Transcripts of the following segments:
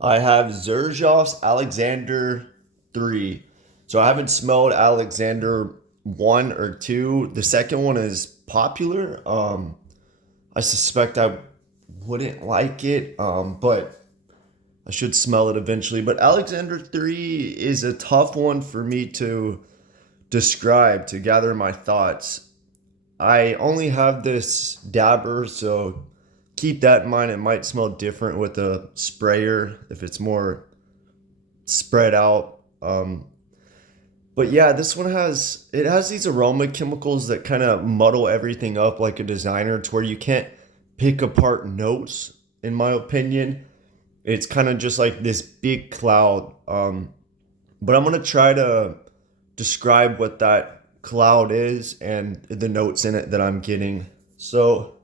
I have Xerjoff's Alexander 3. So I haven't smelled Alexander 1 or 2. The second one is popular. I suspect I wouldn't like it, but I should smell it eventually. But Alexander 3 is a tough one for me to describe, to gather my thoughts. I only have this dabber, so keep that in mind. It might smell different with a sprayer if it's more spread out. But yeah, this one has these aroma chemicals that kind of muddle everything up like a designer to where you can't pick apart notes, in my opinion. It's kind of just like this big cloud. But I'm gonna try to describe what that cloud is and the notes in it that I'm getting. So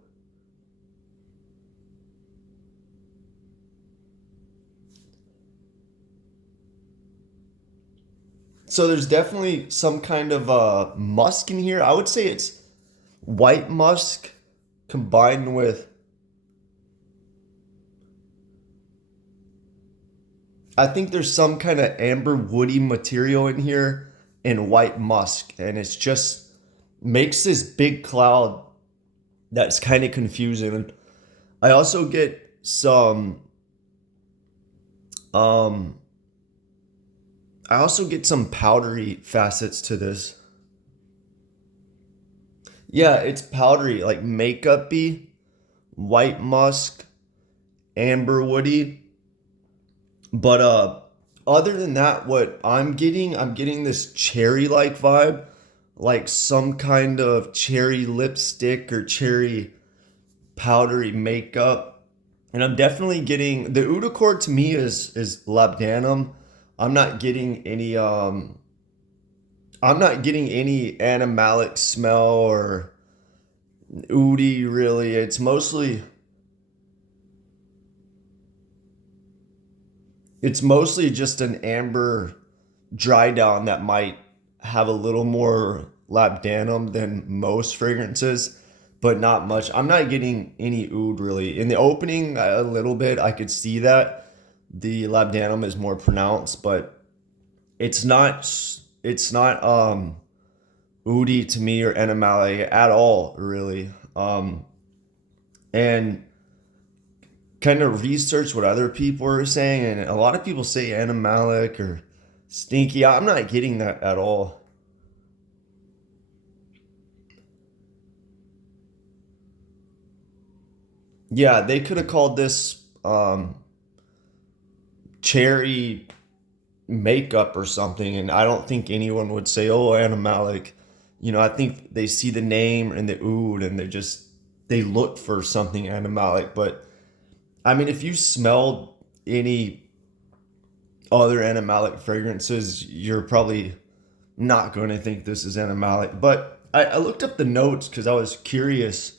there's definitely some kind of musk in here. I would say it's white musk combined with, I think there's some kind of amber woody material in here and white musk, and it's just makes this big cloud that's kind of confusing. I also get um some powdery facets to this. Yeah, it's powdery, like makeupy, white musk, amber woody. But other than that, what I'm getting this cherry like vibe, like some kind of cherry lipstick or cherry powdery makeup. And I'm definitely getting the oud accord to me is labdanum. I'm not getting any I'm not getting any animalic smell or oudy really. It's mostly just an amber dry down that might have a little more labdanum than most fragrances, but not much. I'm not getting any oud really. In the opening, a little bit, I could see that the labdanum is more pronounced, but it's not it's not oudy to me or animalic at all, really. And kind of research what other people are saying, and a lot of people say animalic or stinky. I'm not getting that at all. Yeah, they could have called this cherry makeup or something, and I don't think anyone would say, "Oh, animalic." I think they see the name and the oud, and they look for something animalic. But I mean, if you smelled any other animalic fragrances, you're probably not going to think this is animalic. But I looked up the notes because I was curious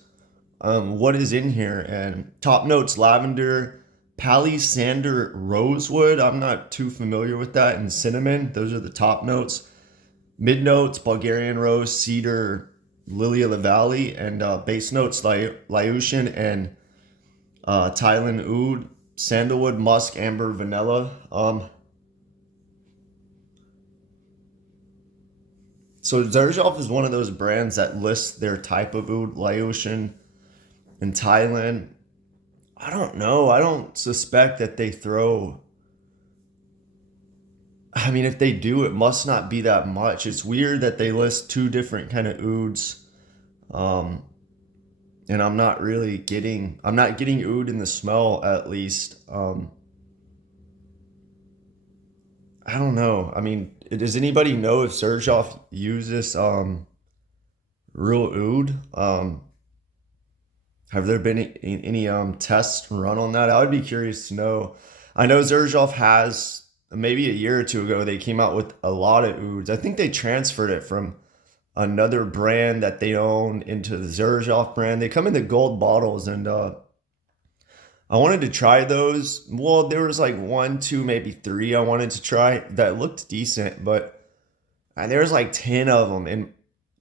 what is in here. And top notes lavender, palisander rosewood. I'm not too familiar with that. And cinnamon. Those are the top notes. Mid notes Bulgarian rose, cedar, lily of the valley. And base notes Laotian and Thailand oud, sandalwood, musk, amber, vanilla. So Xerjoff is one of those brands that lists their type of oud, Laotian and Thailand. I don't know. I don't suspect that they throw. I mean, if they do, it must not be that much. It's weird that they list two different kind of ouds, um, and I'm not getting oud in the smell at least. I don't know. I mean, does anybody know if Xerjoff uses real oud? Have there been any tests run on that? I would be curious to know. I know Xerjoff has maybe a year or two ago they came out with a lot of ouds. I think they transferred it from another brand that they own into the Xerjoff brand. They come in the gold bottles, and I wanted to try those. Well, there was like one, two, maybe three I wanted to try that looked decent, but and there was like 10 of them, and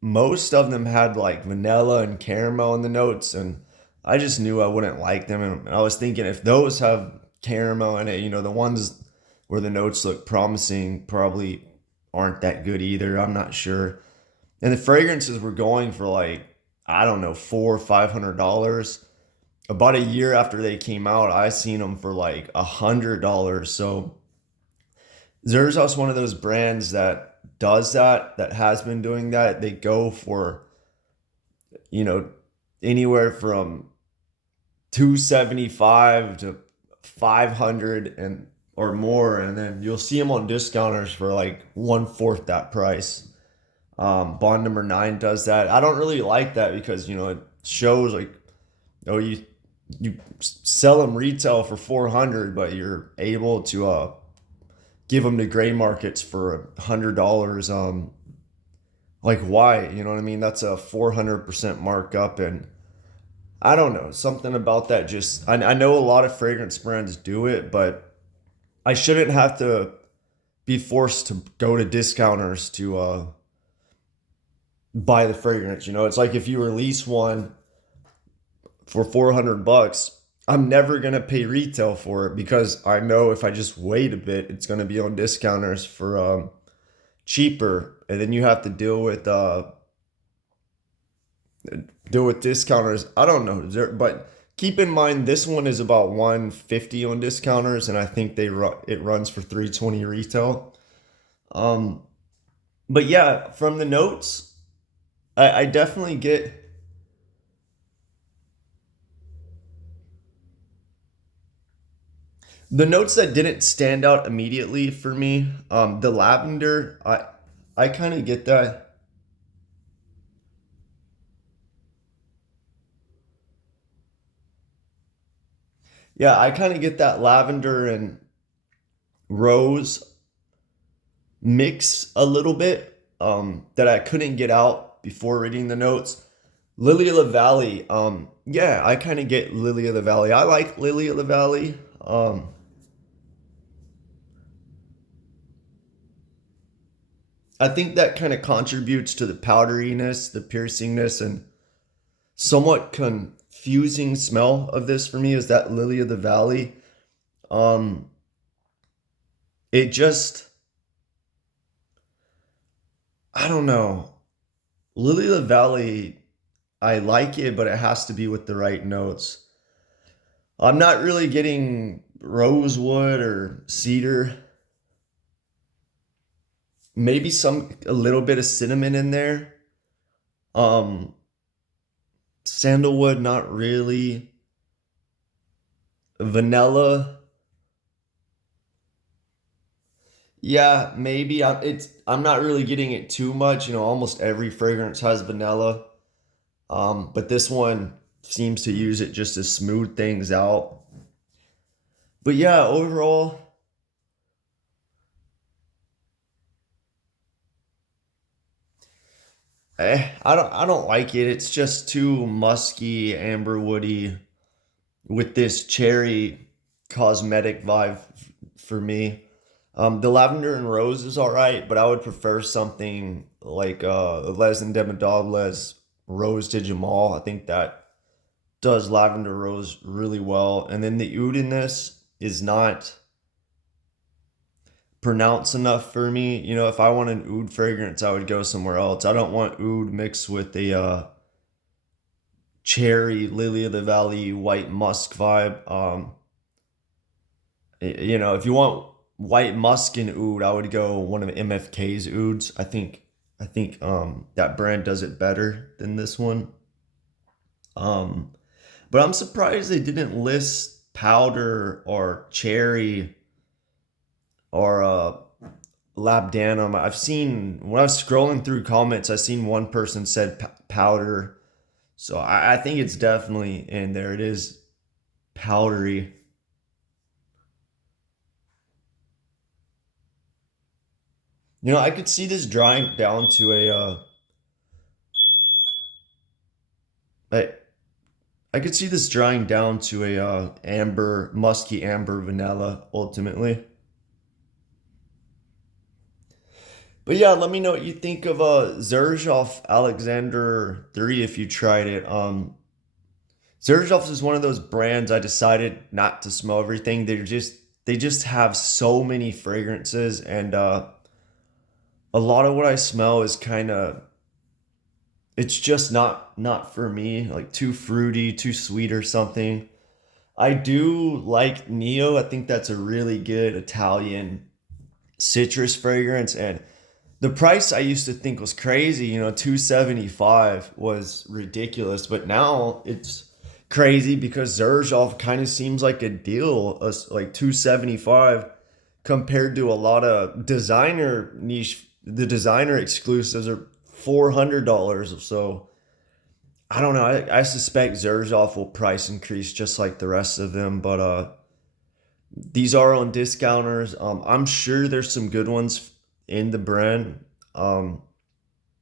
most of them had like vanilla and caramel in the notes, and I just knew I wouldn't like them. And I was thinking if those have caramel in it. You know, the ones where the notes look promising probably aren't that good either. I'm not sure. And the fragrances were going for like, I don't know, $400 or $500. About a year after they came out, I seen them for like $100. So Xerjoff's one of those brands that does that, that has been doing that. They go for, you know, anywhere from 275 to 500 and or more, and then you'll see them on discounters for like one fourth that price. Bond number 9 does that. I don't really like that because it shows like, oh, you sell them retail for 400, but you're able to give them to gray markets for $100. Like why? You know what I mean? That's a 400% markup, and I don't know, something about that. Just I know a lot of fragrance brands do it, but I shouldn't have to be forced to go to discounters to buy the fragrance. It's like if you release one for $400, I'm never gonna pay retail for it because I know if I just wait a bit, it's gonna be on discounters for cheaper, and then you have to deal with discounters. I don't know, but keep in mind this one is about 150 on discounters, and I think it runs for 320 retail. Um, but yeah, from the notes, I definitely get the notes that didn't stand out immediately for me. The lavender, I kind of get that. Yeah, I kind of get that lavender and rose mix a little bit, that I couldn't get out before reading the notes. Lily of the Valley, yeah, I kind of get Lily of the Valley. I like Lily of the Valley. I think that kind of contributes to the powderiness, the piercingness, and somewhat confusing smell of this for me is that Lily of the Valley. Um, it just, I don't know. Lily of the Valley, I like it, but it has to be with the right notes. I'm not really getting rosewood or cedar. Maybe a little bit of cinnamon in there. Um, Sandalwood, not really. Vanilla, yeah, maybe. I'm not really getting it too much. Almost every fragrance has vanilla. But this one seems to use it just to smooth things out. But yeah, overall, I don't like it. It's just too musky, amber woody with this cherry cosmetic vibe for me. The lavender and rose is all right, but I would prefer something like Les Indemodables Rose de Jamal. I think that does lavender rose really well. And then the oud in this is not pronounced enough for me. If I want an oud fragrance, I would go somewhere else. I don't want oud mixed with a cherry lily of the valley white musk vibe. If you want white musk and oud, I would go one of MFK's ouds. I think that brand does it better than this one. Um, but I'm surprised they didn't list powder or cherry or labdanum. I've seen when I was scrolling through comments, I seen one person said powder, so I think it's definitely in there. It is powdery. I could see this drying down to I, I could see this drying down to a amber, musky amber vanilla ultimately. But yeah, let me know what you think of Xerjoff Alexander 3 if you tried it. Xerjoff is one of those brands I decided not to smell everything. They just have so many fragrances, and a lot of what I smell is kind of, it's just not for me, like too fruity, too sweet or something. I do like Neo. I think that's a really good Italian citrus fragrance, and the price I used to think was crazy, 275 was ridiculous, but now it's crazy because Xerjoff kind of seems like a deal, like 275 compared to a lot of designer niche. The designer exclusives are $400 or so. I don't know. I suspect Xerjoff will price increase just like the rest of them, but these are on discounters. I'm sure there's some good ones in the brand. Um,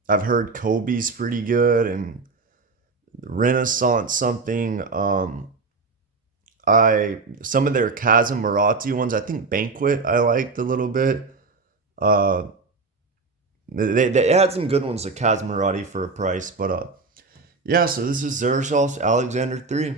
I've heard Kobe's pretty good and Renaissance something. I some of their Casamarati ones. I think Banquet I liked a little bit. Uh, they had some good ones, like Casamarati for a price, but yeah. So this is Xerjoff's Alexander 3.